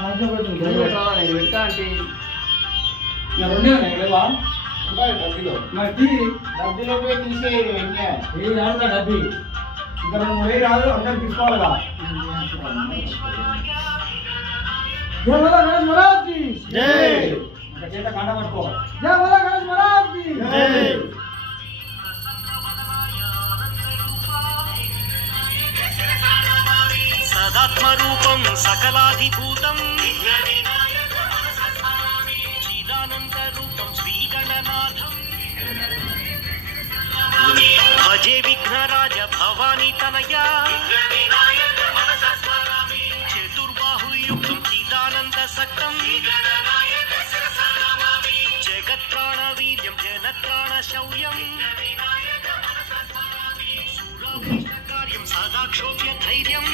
పెడతా అంటే రెండే ఉన్నాయి లేవా ఉంటాయి డబ్బీలో. మరి డబ్బీలో పోయి తీసేది వెంటనే. ఏ రాదుగా డబ్బి ఇంకా 2-3 రాదు అందరు తీసుకోవాలిగా జై బోలో గణేష్ మహారాజ్ కి జై. ఒక చేత కండ పట్టుకో జై బోలో గణేష్ మహారాజ్ కి జై. సదాత్మరూపం సకలాధిభూతం చిదానందరూపం శ్రీగణనాథం భజే విఘ్నరాజ భవానీ తనయా చతుర్బాహుయుక్తం చిదానంద సక్తం జగత్ప్రాణవీర్యం జనత్రాణ శౌర్యం సురభీష్టకార్యం సదాక్షోభ్య ధైర్యం